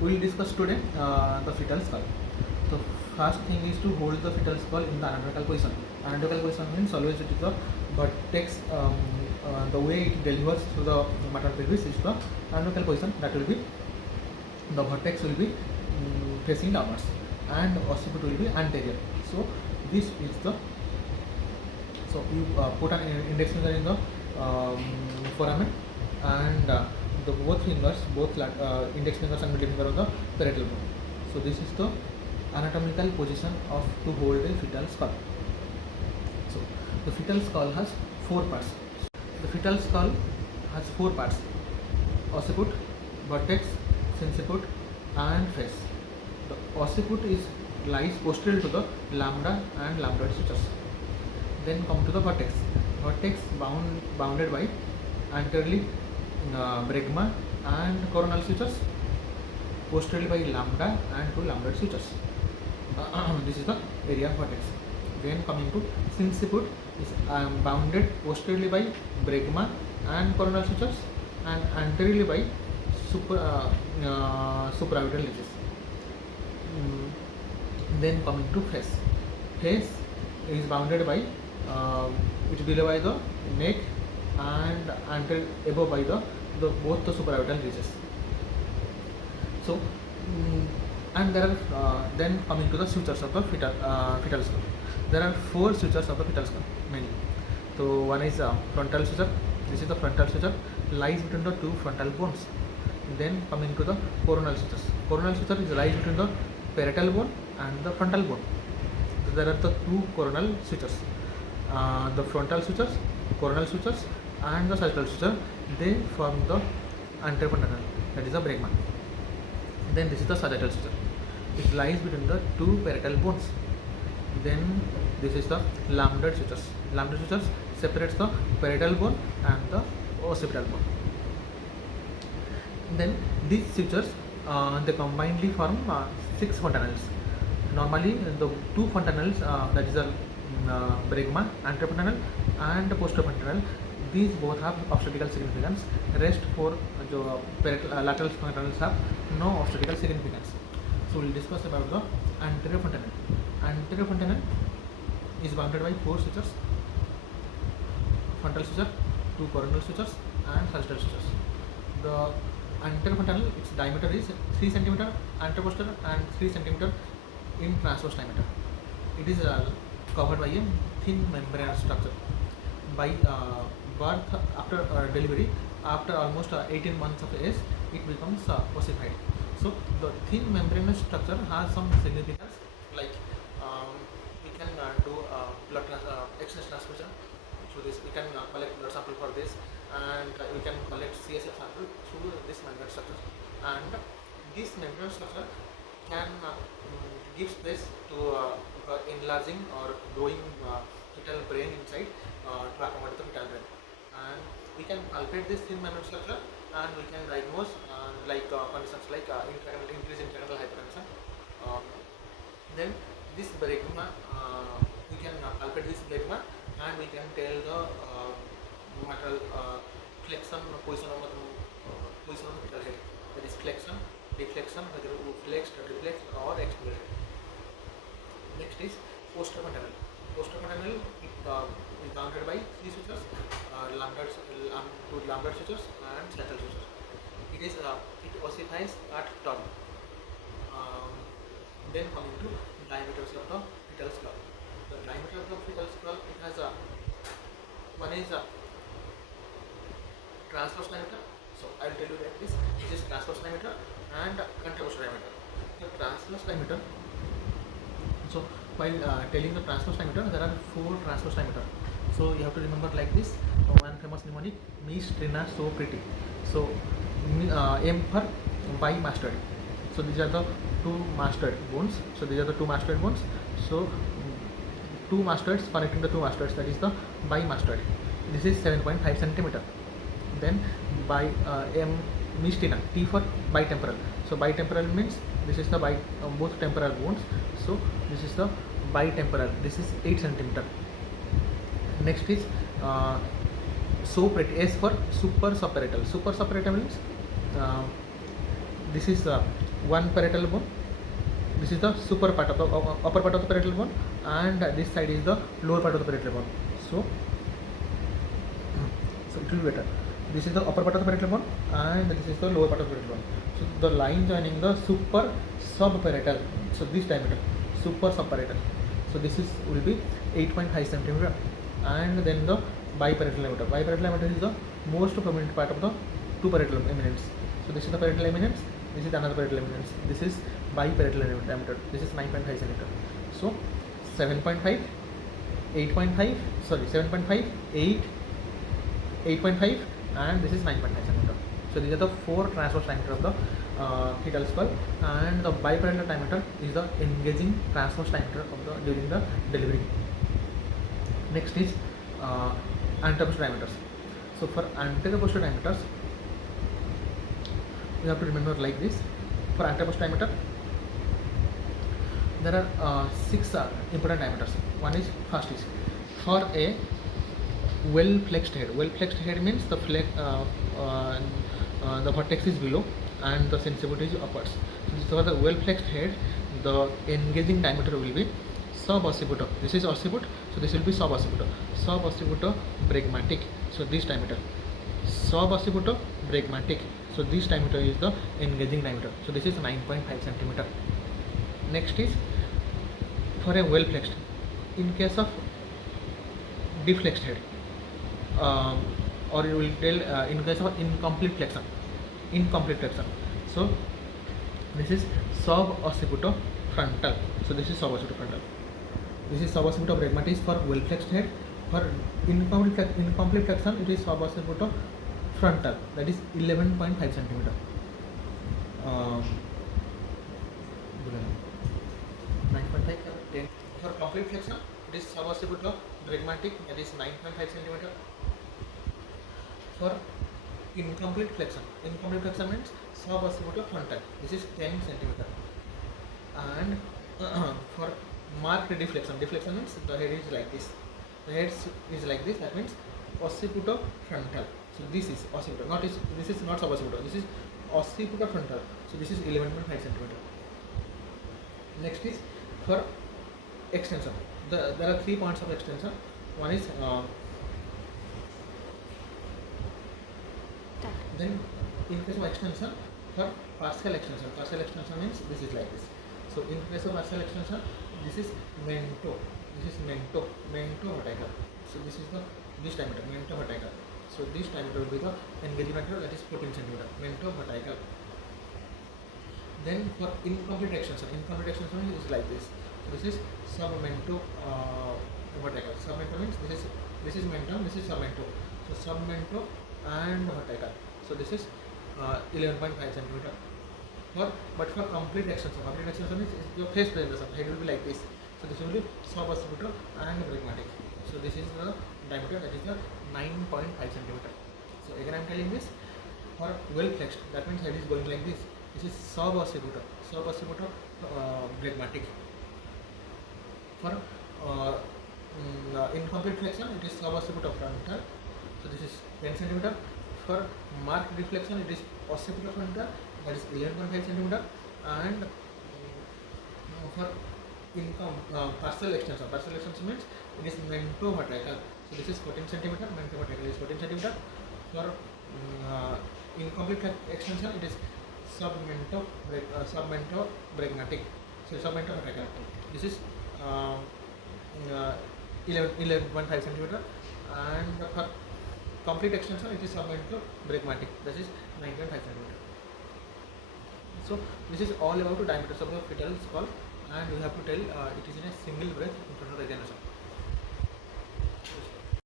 we will discuss today the fetal skull. So first thing is to hold the fetal skull in the anatomical position. Anatomical position means always it is the vertex, the way it delivers through the maternal pelvis is the anatomical position. That will be the vertex will be facing downwards and occiput will be anterior. So this is the, so you put an index finger in the foramen and the both fingers, both index fingers and middle finger of the parietal bone. So this is the anatomical position of to hold a fetal skull. So the fetal skull has four parts. The fetal skull has four parts: occiput, vertex, sinciput, and face. The occiput is lies posterior to the lambda and lambdoid sutures. Then come to the vertex. Vertex bounded by anteriorly bregma and coronal sutures, posteriorly by lambda and two lambdoid sutures. This is the area of vertex. Then coming to sinciput is bounded posteriorly by bregma and coronal sutures and anteriorly by supraorbital ridges. Then coming to face. Face is bounded by which below by the neck and above by the both the supraorbital ridges. So and there are then coming to the sutures of the fetal skull. There are four sutures of the fetal skull mainly. So one is frontal suture. This is the frontal suture, lies between the two frontal bones. Then coming to the coronal sutures. Coronal suture is lies between the parietal bone and the frontal bone. So there are the two coronal sutures. The frontal sutures, coronal sutures, and the sagittal suture, they form the anterofontanal, that is the bregma. Then this is the sagittal suture. It lies between the two parietal bones. Then this is the lambdoid sutures. Lambdoid sutures separates the parietal bone and the occipital bone. Then these sutures they combinedly form 6 fontanelles. Normally the two fontanelles, that is the bregma, anterofontanal and posterior these both have obstetrical significance. Rest for lateral fontanelles have no obstetrical significance. So we will discuss about the anterior fontanelle. Anterior fontanelle is bounded by four sutures: frontal suture, two coronal sutures, and sagittal sutures. The anterior fontanelle, its diameter is 3 cm anteroposterior and 3 cm in transverse diameter. It is covered by a thin membranous structure. By birth, after delivery, after almost 18 months of age, it becomes ossified. So the thin membranous structure has some significance, like we can do blood exchange transfusion through this. We can collect blood sample for this, and we can collect CSF sample through this membranous structure. And this membranous structure can give space to enlarging or growing fetal brain inside to accommodate the fetal brain. And we can palpate this thin membranous structure, and we can diagnose conditions like increase in intracranial hypertension. Then this bregma, we can palpate this bregma, and we can tell the maternal flexion position of the fetal head. That is flexion, deflection, whether flexed, reflexed, or extended. Next is posterior fontanelle. Posterior fontanelle is bounded by three sutures: two lambdoid sutures and sagittal sutures. It ossifies at top. Then coming to diameters of the fetal skull. The diameter of the fetal skull, it has one is transverse diameter. So I will tell you that this is transverse diameter and anteroposterior diameter. The transverse diameter. So while telling the transverse diameter, there are four transverse diameter. So you have to remember like this. One famous mnemonic: Miss Trina so pretty. So M for bimastoid. So these are the two mastoid bones. So these are the two mastoid bones. So two mastoids connecting the two mastoids, that is the bimastoid. This is 7.5 cm. Then by M Miss Trina, T for bitemporal. So bitemporal means this is the both temporal bones. So this is the bitemporal. This is 8 cm. Next is so pretty. S for super subparietal. Super subparietal means this is one parietal bone. This is the super part of the upper part of the parietal bone, and this side is the lower part of the parietal bone. So, so it will be better. This is the upper part of the parietal bone, and this is the lower part of the parietal bone. So the line joining the super subparietal. So this diameter, super subparietal. So this is will be 8.5 centimeter, and then the biparietal diameter. Biparietal diameter is the most prominent part of the two parietal eminence. So this is the parietal eminence. This is another parietal eminence. This is biparietal diameter. This is 9.5 centimeter. So 7.5, 8.5, sorry, 7.5, 8, 8.5, and this is 9.5 centimeter. So these are the four transverse diameter of the fetal skull, and the biparietal diameter is the engaging transverse diameter of the during the delivery. Next is anteroposterior diameters. So for anteroposterior diameters, you have to remember like this. For anteroposterior diameter, there are six important diameters. One is first is for a well flexed head. Well flexed head means the the vertex is below and the sensitivity is upwards. So for the well flexed head, the engaging diameter will be sub-occipital. This is occiput, so this will be sub-occipital. Sub-occipital bregmatic. So this diameter, sub-occipital bregmatic. So this diameter is the engaging diameter. So this is 9.5 centimeter. Next is for a well flexed. In case of deflexed head, or you will tell in case of incomplete flexion. So this is sub-occipital frontal. So this is sub-occipital frontal. This is sub-occipital bregmatic for well flexed head. For incomplete flexion, it is sub-occipital frontal. That is 11.5 centimeter. 9.5, 10. For complete flexion, it is sub-occipital bregmatic. That is 9.5 centimeter. For incomplete flexion means sub-occipital frontal. This is 10 centimeter. And for marked deflection means the head is like this. The head is like this. That means occipital frontal. So this is occipital. This is not sub-occipital. This is occipital frontal. So this is 11.5 centimeter. Next is for extension. There are 3 points of extension. One is then in case of extension, for partial extension means this is like this. So in case of partial extension, this is mento vertical. So this is this diameter, mento vertical. So this diameter will be the engaging diameter, that is 14 centimeter, mento vertical. Then for incomplete extension is like this. So this is submento vertical. Submento means this is mento, this is submento. So submento and vertical. So this is 11.5 centimeter. But for complete extension is your face presentation. Head will be like this. So this will be sub-occipital and bregmatic. So this is the diameter, that is the 9.5 centimeter. So again I am telling this, for well flexed, that means head is going like this. This is sub-occipital bregmatic. For incomplete flexion, it is sub-occipital frontal. So this is 10 centimeter. For marked deflection, it is occipital frontal, that is 11.5 centimeter. And for partial extension means it is mento vertical. So this is 14 centimeter. Mento vertical is 14 centimeter. For incomplete extension, it is submento bregmatic. So submento vertical. This is 11.5 centimeter. And for complete extension, it is submento bregmatic. That is 9.5 centimeter. So this is all about the diameters of the fetal skull, and you have to tell it is in a single breath in front of the examination.